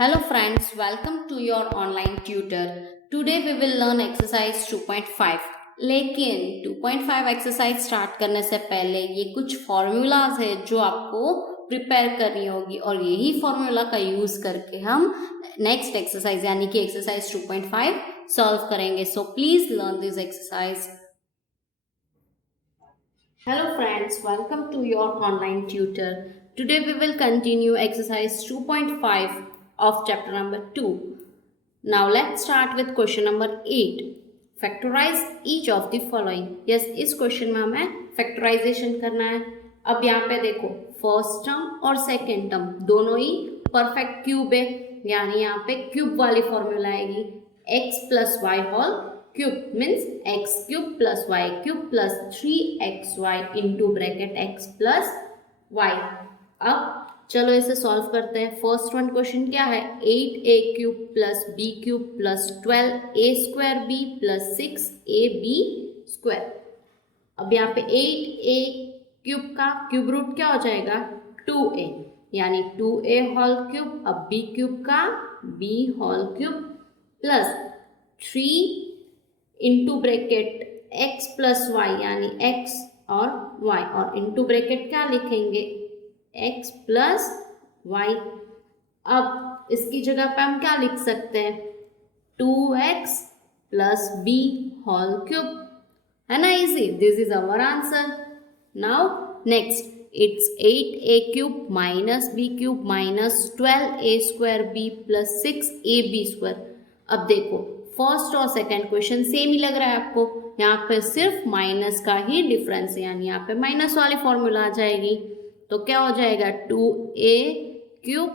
Hello friends, welcome to your online tutor. Today we will learn exercise 2.5. लेकिन 2.5 exercise start करने से पहले ये कुछ फॉर्मूलाज है जो आपको प्रिपेयर करनी होगी और यही फॉर्मूला का यूज करके हम नेक्स्ट एक्सरसाइज यानी कि एक्सरसाइज 2.5 सॉल्व करेंगे. So please learn this exercise. Hello friends, welcome to your online tutor. Today we will continue exercise 2.5 of chapter number 2. Now let's start with question number 8. Factorize each of the following. Yes, इस question में हमें factorisation करना है. अब यहाँ पे देखो first term और सेकेंड टर्म दोनों ही परफेक्ट क्यूब है, यानी यहाँ पे क्यूब वाली फॉर्मूला आएगी. x plus y whole cube means x cube plus Y cube plus 3xy into bracket x plus y. अब चलो इसे सॉल्व करते हैं. फर्स्ट वन क्वेश्चन क्या है, 8a cube plus b cube plus 12a square b plus 6ab square. अब यहाँ पे 8a क्यूब का क्यूब रूट क्या हो जाएगा 2a, यानी 2a होल क्यूब. अब b क्यूब का b whole cube plus 3 into bracket x plus y यानी x और y और इंटू ब्रैकेट क्या लिखेंगे x प्लस वाई. अब इसकी जगह पे हम क्या लिख सकते हैं 2x plus b whole cube, है ना. Easy. This is our answer. Now next it's 8a cube minus b cube minus 12a square b plus 6ab square. अब देखो फर्स्ट और सेकंड क्वेश्चन सेम ही लग रहा है आपको, यहाँ पे सिर्फ माइनस का ही डिफरेंस है, यानी यहाँ पे माइनस वाली फॉर्मूला आ जाएगी. तो क्या हो जाएगा 2a cube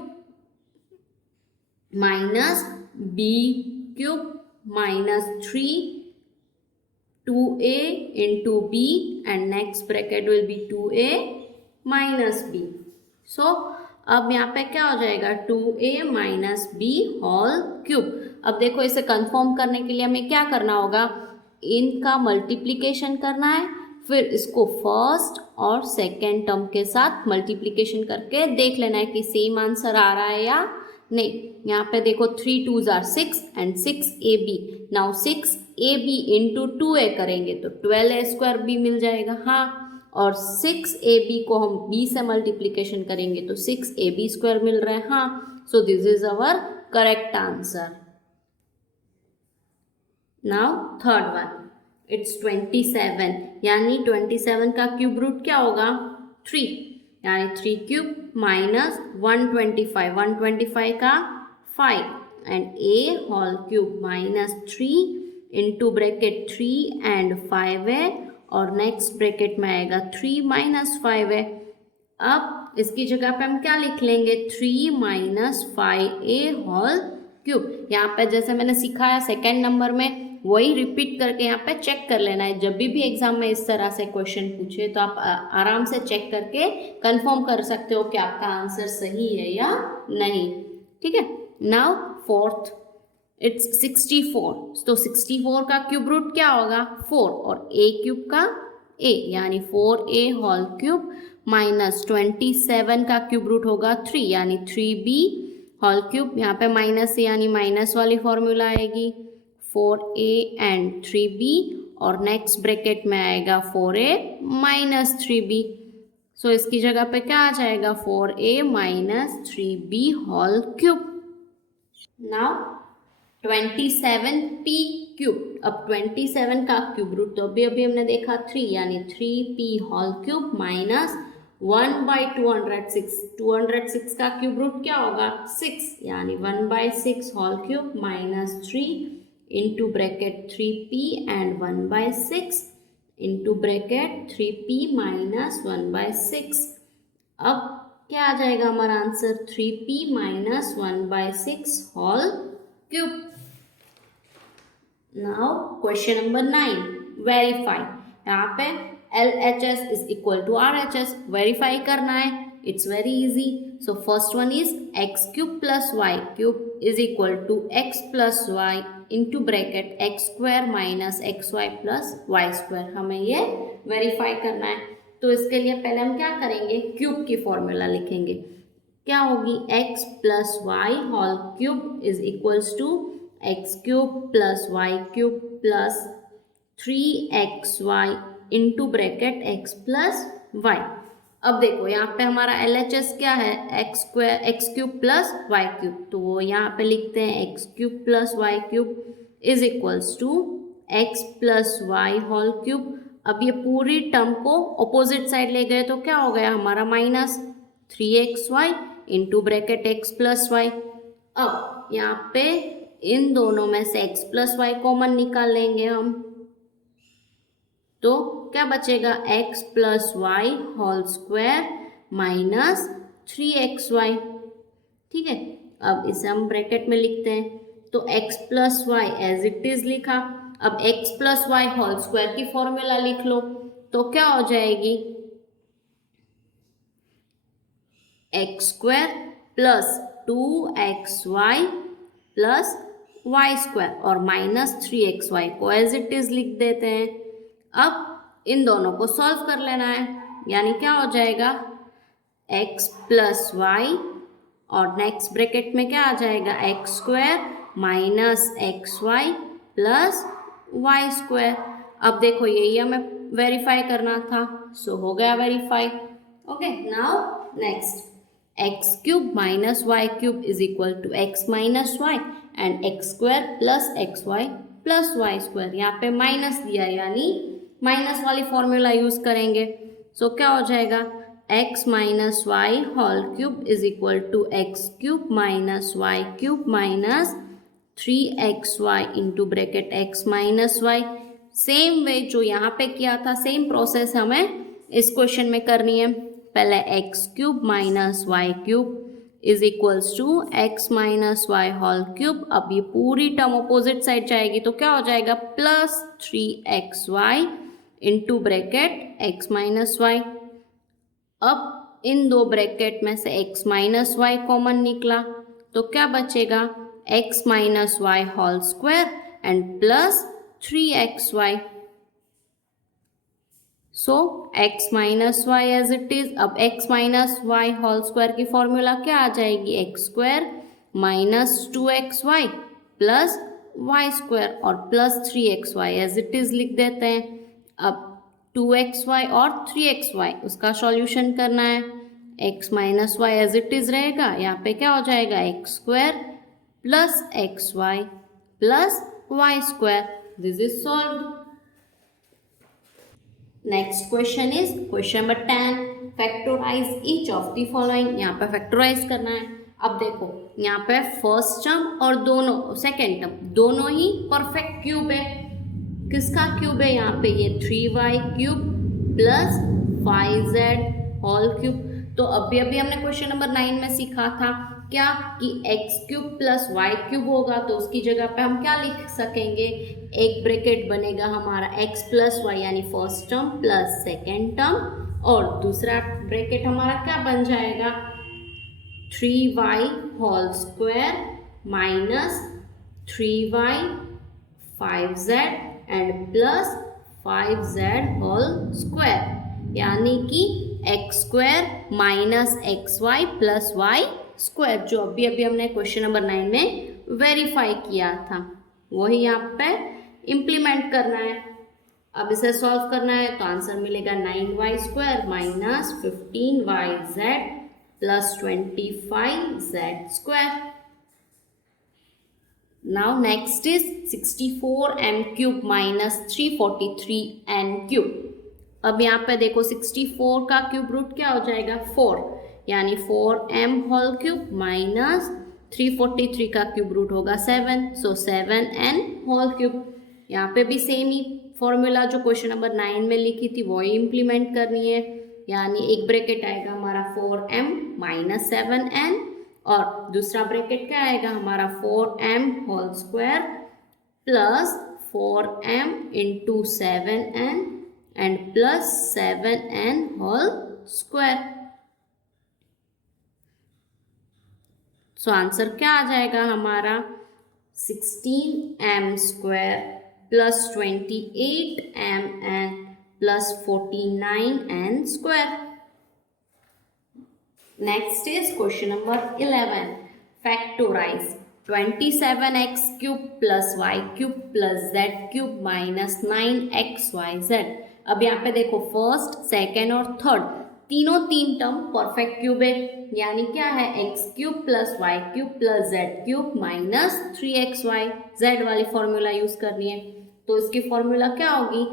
minus b cube minus 2a into b and next bracket will be 2a minus b. सो अब यहाँ पे क्या हो जाएगा 2a minus b whole cube. अब देखो इसे कंफर्म करने के लिए हमें क्या करना होगा, इनका मल्टीप्लिकेशन करना है, फिर इसको फर्स्ट और सेकेंड टर्म के साथ मल्टीप्लिकेशन करके देख लेना है कि सेम आंसर आ रहा है या नहीं. यहाँ पे देखो 3 2s are 6 and 6ab. Now 6ab into 2a करेंगे तो 12a स्क्वायर b मिल जाएगा. हाँ, और 6ab को हम b से मल्टीप्लिकेशन करेंगे तो 6ab स्क्वायर मिल रहा है. हाँ, so this is our correct answer. Now third one it's 27, यानी 27 का क्यूब रूट क्या होगा 3, यानी 3 क्यूब माइनस 125, 125 का 5 and a whole cube minus 3 into bracket 3 and 5a और नेक्स्ट ब्रैकेट में आएगा 3 माइनस 5a. अब इसकी जगह पे हम क्या लिख लेंगे 3 माइनस 5a होल क्यूब. यहाँ पे जैसे मैंने सिखाया सेकेंड नंबर में वही रिपीट करके यहाँ पे चेक कर लेना है. जब भी एग्जाम में इस तरह से क्वेश्चन पूछे तो आप आराम से चेक करके कंफर्म कर सकते हो कि आपका आंसर सही है या नहीं. ठीक है. Now fourth it's 64. तो 64 का क्यूब रूट क्या होगा 4 और a क्यूब का a, यानी 4a होल क्यूब माइनस 27 का क्यूब रूट होगा 3, यानी 3b होल क्यूब. यहाँ पे माइनस यानी माइनस वाली फॉर्मूला आएगी 4a एंड 3b और नेक्स्ट ब्रैकेट में आएगा 4a माइनस 3b. सो इसकी जगह पे क्या आ जाएगा 4a minus 3b whole cube. Now 27p cube. अब 27 का क्यूब रूट तो अभी हमने देखा 3, यानी 3p होल क्यूब माइनस 1/206. 206 का क्यूब रूट क्या होगा 6, यानी 1/6 whole cube minus 3 into bracket 3p and 1/6 into bracket 3p minus 1/6. अब क्या आ जाएगा हमारा answer 3p minus 1/6 whole cube. Now question number 9 verify. यहाँ पे LHS is equal to RHS verify करना है. It's very easy. So first one is x cube plus Y cube is equal to x plus y into bracket x square minus x y plus Y square. हमें ये verify करना है. तो इसके लिए पहले हम क्या करेंगे क्यूब की फॉर्मूला लिखेंगे. क्या होगी, x plus y whole cube is equals to x cube plus Y cube plus 3xy into bracket x plus y. अब देखो यहाँ पे हमारा LHS क्या है, x square x cube plus Y cube, तो वो यहाँ पे लिखते हैं x cube plus Y cube is equals to x plus y whole cube. अब ये पूरी टर्म को ऑपोजिट साइड ले गए तो क्या हो गया हमारा minus 3xy into bracket x plus y. अब यहाँ पे इन दोनों में से x प्लस वाई कॉमन निकाल लेंगे हम, तो क्या बचेगा, x plus y whole square minus 3xy। ठीक है, अब इसे हम ब्रैकेट में लिखते हैं, तो x plus y as it is लिखा। अब x plus y whole square की फॉर्मूला लिख लो, तो क्या हो जाएगी, x square plus 2xy plus Y square और माइनस 3xy को एज इट इज लिख देते हैं। अब इन दोनों को सॉल्व कर लेना है, यानी क्या हो जाएगा, x प्लस वाई और नेक्स्ट ब्रैकेट में क्या आ जाएगा, x square minus x y plus Y square. अब देखो यही हमें वेरीफाई करना था, सो हो गया verify. Okay, now next, x cube minus y cube is equal to x minus y and x square plus x y plus Y square. यहाँ पे माइनस दिया यानी माइनस वाली फॉर्मूला यूज करेंगे, सो क्या हो जाएगा, x minus Y whole cube is equal to x cube minus y cube minus 3xy into bracket x minus y. Same way जो यहाँ पे किया था, सेम प्रोसेस हमें इस क्वेश्चन में करनी है। पहले x cube minus y cube is equals to x minus Y whole cube. अब ये पूरी टर्म अपोजिट साइड जाएगी तो क्या हो जाएगा, plus 3xy into bracket x minus y. अब इन दो ब्रैकेट में से x माइनस वाई कॉमन निकला तो क्या बचेगा, x minus Y whole square and plus 3xy। So x minus Y as it is. अब x minus Y whole square की फॉर्मूला क्या आ जाएगी, x square minus 2xy plus Y square और plus 3xy as it is लिख देते हैं। अब 2xy और 3xy उसका सॉल्यूशन करना है, x minus Y as it is रहेगा, यहाँ पे क्या हो जाएगा, x square plus x y plus Y square. This is solved. Next question is question number 10, factorise each of the following. यहाँ पे फैक्टराइज करना है। अब देखो यहाँ पे फर्स्ट टर्म और दोनों सेकेंड टर्म दोनों ही परफेक्ट क्यूब है। किसका क्यूब है, यहाँ पे ये 3y cube plus 5z whole cube. तो अभी हमने क्वेश्चन नंबर 9 में सीखा था क्या कि x cube plus Y cube होगा, तो उसकी जगह पे हम क्या लिख सकेंगे, एक ब्रैकेट बनेगा हमारा x प्लस वाई यानी first term plus second term, और दूसरा ब्रैकेट हमारा क्या बन जाएगा, 3y whole square minus 3y 5z and plus 5z whole square, यानी कि x square minus x y plus Y square, जो अभी हमने क्वेश्चन नंबर 9 में वेरीफाई किया था, वही यहाँ पे इम्प्लीमेंट करना है। अब इसे सॉल्व करना है तो आंसर मिलेगा 9y square minus 15yz plus 25z square. Now next is 64m cube minus 343n cube. अब यहाँ पे देखो 64 का क्यूब रूट क्या हो जाएगा, 4, यानी 4m होल क्यूब माइनस 343 का क्यूब रूट होगा 7, सो 7n होल क्यूब। यहाँ पे भी सेम ही फॉर्मूला जो क्वेश्चन नंबर 9 में लिखी थी वही इम्प्लीमेंट करनी है, यानी एक ब्रैकेट आएगा हमारा 4m माइनस 7n और दूसरा ब्रैकेट क्या आएगा हमारा 4m whole square plus 4m into 7n and plus 7n whole square. So answer क्या आ जाएगा हमारा 16m square plus 28mn plus 49n square. Next is question number 11. Factorize 27x cube plus y cube plus z cube minus 9xyz. अब यहाँ पे देखो first, second और third तीनों तीन टर्म परफेक्ट क्यूब है, यानी क्या है x cube plus Y cube plus Z cube minus 3xy. Z वाली फॉर्मूला यूज करनी है, तो इसकी फॉर्मूला क्या होगी,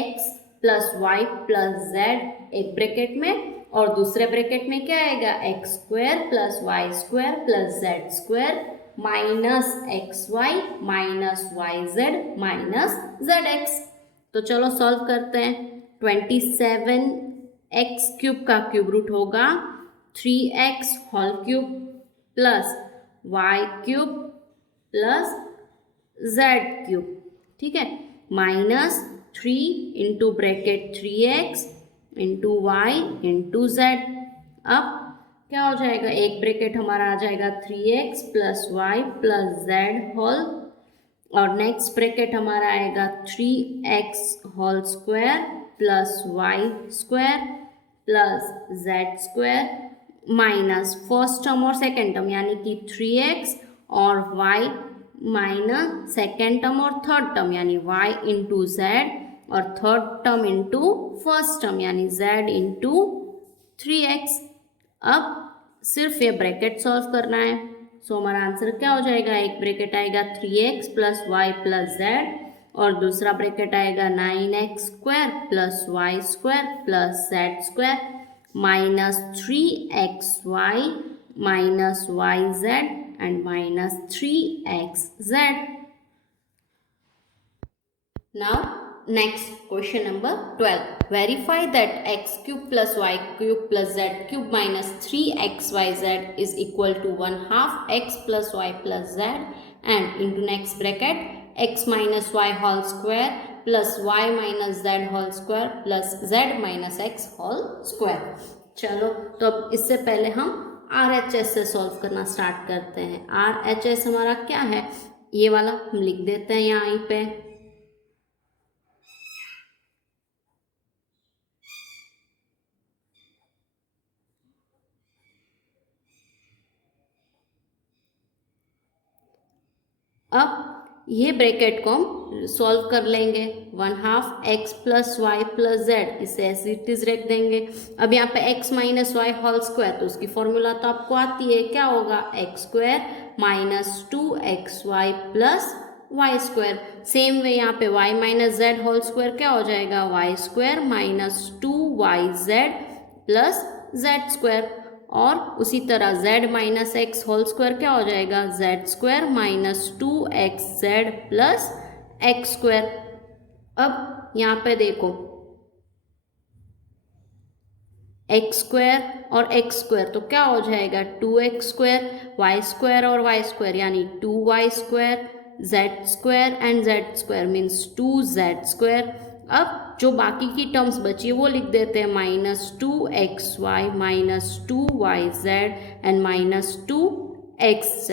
x plus Y plus z एक ब्रैकेट में और दूसरे ब्रैकेट में क्या आएगा x square plus Y square plus Z square minus x Y minus Y Z minus Z x. तो चलो सॉल्व करते हैं. 27x क्यूब का क्यूब रूट होगा 3x whole cube plus Y cube plus Z cube, ठीक है, minus 3 into bracket 3x into y into z. अब क्या हो जाएगा, एक ब्रैकेट हमारा आ जाएगा 3x plus Y plus z whole और नेक्स्ट ब्रैकेट हमारा आएगा 3x whole square plus Y square plus Z square minus first term और सेकेंड टर्म यानी कि 3x और y माइनस सेकेंड टर्म और थर्ड टर्म यानी y इंटू जेड और third term into first term यानी z इंटू 3x. अब सिर्फ ये ब्रैकेट सॉल्व करना है. सो हमारा आंसर क्या हो जाएगा, एक ब्रैकेट आएगा 3x plus Y plus Z और दूसरा ब्रैकेट आएगा 9x square plus Y square plus Z square minus 3xy minus Y z and minus 3xz. Now next question number 12. Verify that x cube plus y cube plus z cube minus 3xyz is equal to 1/2 x plus y plus z and into next bracket x minus y whole square plus y minus z whole square plus z minus x whole square. चलो तो अब इससे पहले हम RHS से solve करना start करते हैं. RHS हमारा क्या है, ये वाला हम लिख देते हैं यहाँ पे. अब ये ब्रैकेट को हम सॉल्व कर लेंगे. 1/2 x plus Y plus z इसे ऐसे इट इज रख देंगे. अब यहाँ पे x minus Y whole square, तो उसकी फॉर्मूला तो आपको आती है, क्या होगा x square minus 2xy plus Y square. Same way यहाँ पे y minus z whole square क्या हो जाएगा, y square minus 2yz plus Z square और उसी तरह z minus x whole square क्या हो जाएगा, z square minus 2xz plus x square. अब यहाँ पे देखो एक्स स्क्वायर और एक्स स्क्वायर तो क्या हो जाएगा 2x स्क्वायर, वाई स्क्वायर और वाई स्क्वायर यानी 2y square, Z square and Z square means 2z square. अब जो बाकी की टर्म्स बची है वो लिख देते हैं minus 2xy minus 2yz and minus 2xz.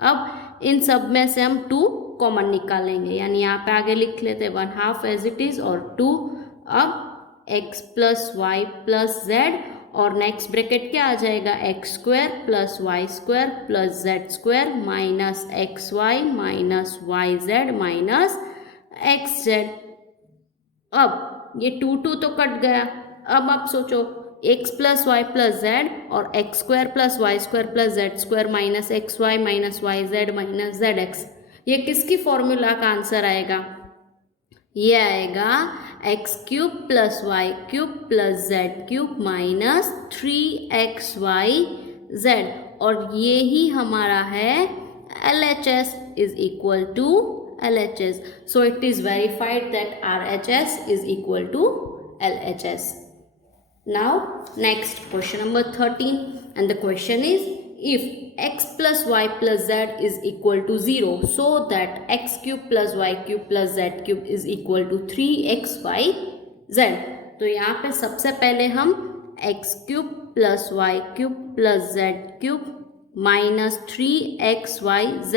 अब इन सब में से हम 2 कॉमन निकालेंगे यानी यहाँ पे आगे लिख लेते हैं 1/2 एज इट इज और 2. अब x plus Y plus Z और नेक्स्ट ब्रैकेट क्या आ जाएगा x square plus Y square plus Z square minus x Y minus Y Z minus x z. अब ये 2 तो कट गया. अब आप सोचो x plus Y plus Z और x square plus Y square plus Z square minus x Y minus Y Z minus Z X, ये किसकी फॉर्मूला का आंसर आएगा, ये आएगा X cube plus Y cube plus Z cube minus 3xy Z और ये ही हमारा है LHS is equal to LHS. So it is verified that RHS is equal to LHS. Now next question number 13 and the question is if x plus y plus z is equal to 0 so that x cube plus y cube plus z cube is equal to 3xy z. तो यहाँ पे सबसे पहले हम x cube plus Y cube plus Z cube minus 3xyz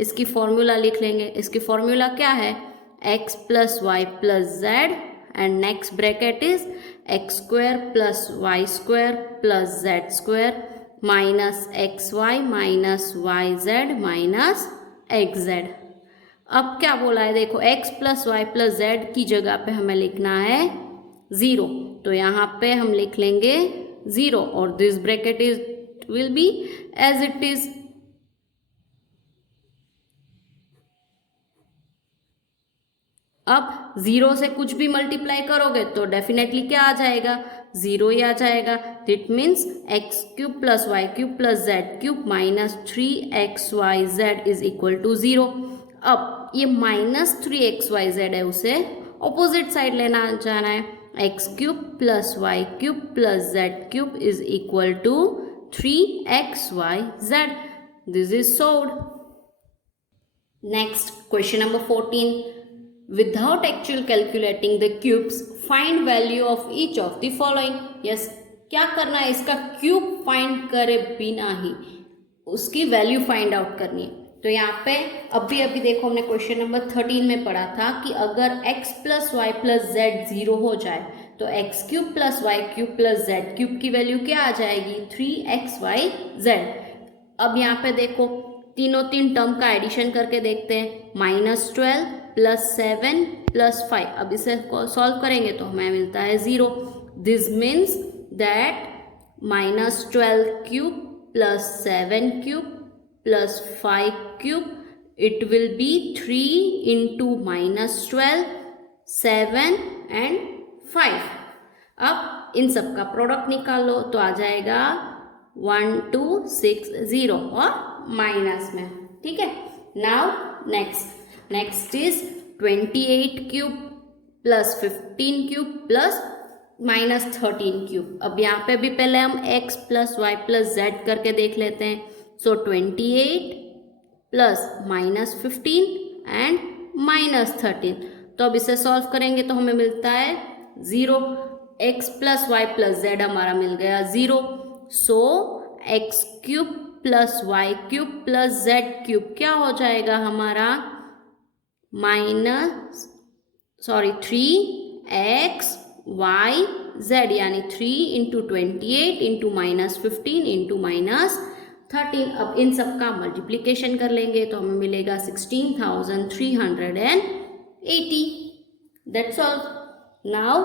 इसकी formula लिख लेंगे. इसकी फॉर्मूला क्या है, x plus Y plus z and next bracket is x square plus y square plus z square minus xy minus yz minus xz. अब क्या बोला है देखो, x plus Y plus z की जगह पे हमें लिखना है 0, तो यहाँ पे हम लिख लेंगे 0 और this bracket is will be as it is. अब 0 से कुछ भी मल्टीप्लाई करोगे तो डेफिनेटली क्या आ जाएगा, 0 ही आ जाएगा. That means x cube plus Y cube plus Z cube minus 3xyz is equal to 0. अब ये माइनस 3xyz है, उसे ऑपोजिट साइड लेना जाना है. X cube plus Y cube plus Z cube is equal to 3xyz. This is solved. Next question number 14. Without actual calculating the cubes, find value of each of the following. Yes, क्या करना है, इसका cube find करे बिना ही उसकी value find out करनी है. तो यहाँ पे अभी देखो हमने क्वेश्चन नंबर 13 में पढ़ा था कि अगर x plus Y plus z 0 हो जाए तो x cube plus Y cube plus Z cube की वैल्यू क्या आ जाएगी, 3xyz. अब यहाँ पे देखो तीन टर्म का एडिशन करके देखते हैं. -12 प्लस 7 प्लस 5. अब इसे सॉल्व करेंगे तो हमें मिलता है 0. This means that -12 cube plus 7 cube plus 5 cube it will be 3 into -12, 7 and 5. अब इन सब का प्रोडक्ट निकाल लो तो आ जाएगा 1260 और माइनस में. ठीक है. Now next is 28 cube plus 15 cube plus -13 cube. अब यहाँ पे भी पहले हम x plus Y plus z करके देख लेते हैं. So 28 plus -15 and -13. तो अब इसे सॉल्व करेंगे तो हमें मिलता है 0. x plus Y plus z हमारा मिल गया 0. So x cube plus Y cube plus Z cube क्या हो जाएगा हमारा, 3xyz यानी 3 इंटू 28 इंटू -15 इंटू -13. अब इन सब का मल्टीप्लीकेशन कर लेंगे तो हमें मिलेगा 16,380. That's all. Now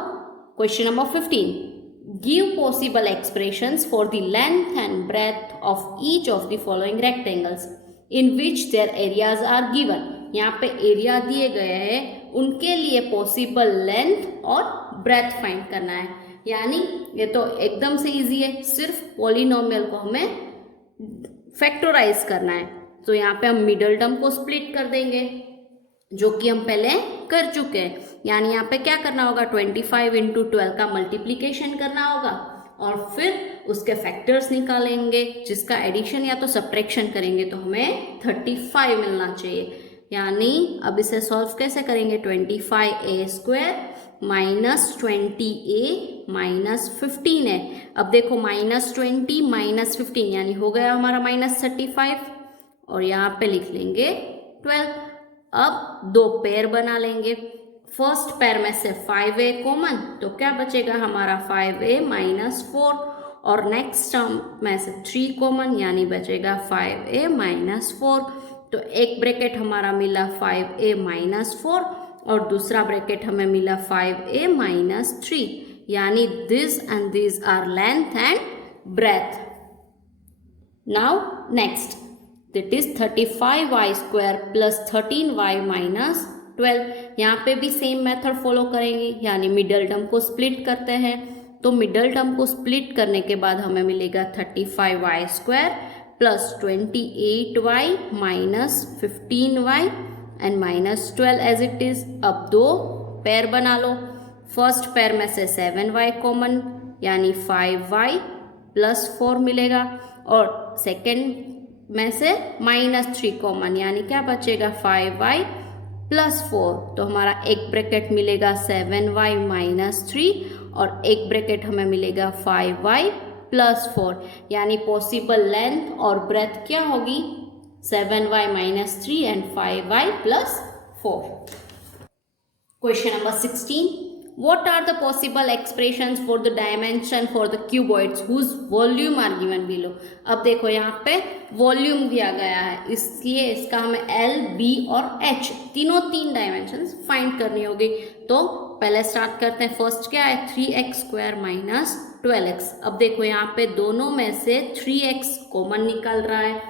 question number 15. Give possible expressions for the length and breadth of each of the following rectangles in which their areas are given. यहाँ पे एरिया दिए गए हैं, उनके लिए पॉसिबल लेंथ और ब्रेथ फाइंड करना है. यानी ये तो एकदम से इजी है, सिर्फ पॉलिनोमियल को हमें फैक्टराइज करना है. तो यहाँ पे हम मिडल टर्म को स्प्लिट कर देंगे जो कि हम पहले कर चुके हैं. यानी यहाँ पे क्या करना होगा, 25 इंटू 12 का मल्टीप्लीकेशन करना होगा और फिर उसके फैक्टर्स निकालेंगे जिसका एडिशन या तो सब्ट्रैक्शन करेंगे तो हमें 35 मिलना चाहिए. यानी अब इसे सॉल्व कैसे करेंगे, 25a square minus 20a minus 15 है. अब देखो -20 माइनस 15 यानी हो गया हमारा -35 और यहाँ पे लिख लेंगे 12. अब दो पेयर बना लेंगे. फर्स्ट पेयर में से 5a कॉमन तो क्या बचेगा हमारा 5a माइनस 4 और नेक्स्ट टर्म में से 3 कॉमन यानी बचेगा 5a माइनस 4. तो एक ब्रैकेट हमारा मिला 5a माइनस 4 और दूसरा ब्रैकेट हमें मिला 5a माइनस 3. यानी this and this are length and breadth. Now next that is 35y square plus 13y minus 12. यहाँ पे भी सेम मेथड फॉलो करेंगे यानी मिडल टर्म को स्प्लिट करते हैं. तो मिडल टर्म को स्प्लिट करने के बाद हमें मिलेगा 35y square plus 28y minus 15y and minus 12 as it is. अब दो पेयर बना लो. फर्स्ट पेयर में से 7y कॉमन यानी 5y प्लस 4 मिलेगा और सेकेंड में से -3 कॉमन यानी क्या बचेगा 5y प्लस 4. तो हमारा एक ब्रैकेट मिलेगा 7y माइनस 3 और एक ब्रैकेट हमें मिलेगा 5y प्लस 4. यानी पॉसिबल लेंथ और ब्रेथ क्या होगी, 7y minus 3 and 5y plus 4. Question number 16. what are the possible expressions for the dimension for the cuboids whose volume are given below? अब देखो यहाँ पे वॉल्यूम दिया गया है, इसलिए इसका हमें L, B और H तीनों तीन डायमेंशंस फाइंड करनी होगी। तो पहले स्टार्ट करते हैं। फर्स्ट क्या है 3x स्क्वायर माइनस 12x। अब देखो यहाँ पे दोनों में से 3x कॉमन निकल रहा है,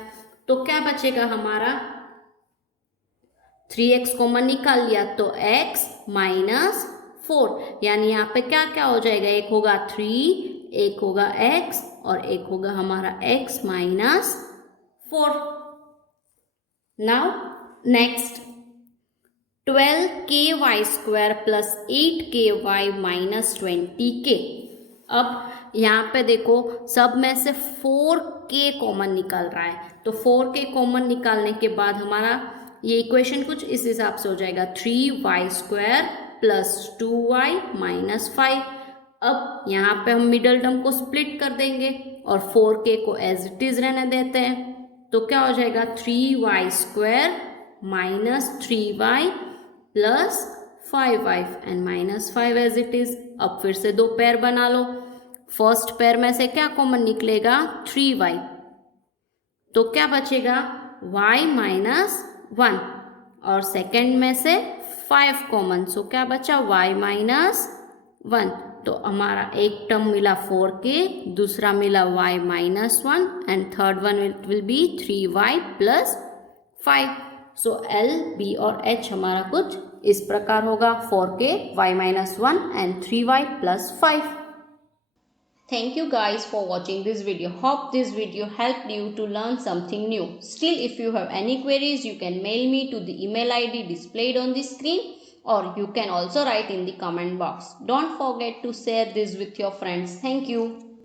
तो क्या बचेगा हमारा 3x कॉमन निकाल लिया तो x माइनस 4, यानी यहाँ पे क्या क्या हो जाएगा, एक होगा 3, एक होगा x और एक होगा हमारा x minus 4। Now next 12ky square plus 8ky minus 20k। अब यहाँ पे देखो सब में से 4k कॉमन निकल रहा है, तो 4k कॉमन निकालने के बाद हमारा ये इक्वेशन कुछ इस हिसाब से हो जाएगा 3y square plus 2y minus 5। अब यहाँ पे हम मिडल टर्म को स्प्लिट कर देंगे और 4k को एज इट इज रहने देते हैं, तो क्या हो जाएगा 3y square minus 3y plus 5y and minus 5 as it is. अब फिर से दो पेयर बना लो, फर्स्ट पेयर में से क्या कॉमन निकलेगा 3y, तो क्या बचेगा y माइनस 1 और सेकेंड में से 5 कॉमन, सो क्या बचा y माइनस 1। तो हमारा एक टर्म मिला 4k, दूसरा मिला y minus 1 and third one will be 3y plus 5। So L, B और H हमारा कुछ इस प्रकार होगा 4k, y minus 1 and 3y plus 5। Thank you guys for watching this video. Hope this video helped you to learn something new. Still, if you have any queries, you can mail me to the email ID displayed on the screen, or you can also write in the comment box. Don't forget to share this with your friends. Thank you.